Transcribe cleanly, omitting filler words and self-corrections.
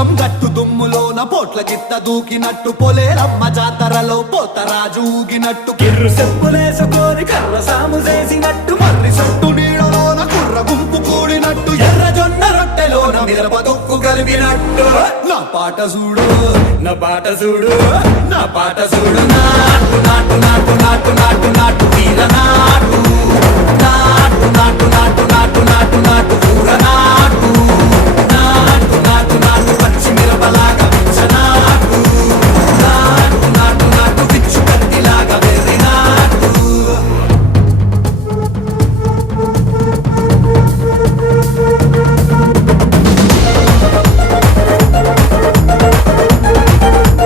పోచం గట్టు దుమ్ములోన పోట్ల గిత్త దూకినట్టు పొలేరమ్మ జాతరలో పోతరాజు ఊగినట్టు కిర్రు చెప్పులేసుకొని కర్ర సాము చేసినట్టు మర్రి సొట్టు నీడలోన కుర్ర గుంపు కూడినట్టు ఎర్ర జొన్న రొట్టెలోన మిరప దొక్కు కలిపినట్టు నా పాట చూడు నా పాట చూడు నా పాట చూడు నాటు నాటు నాటు నాటు నాటు నాటు వీర నాటు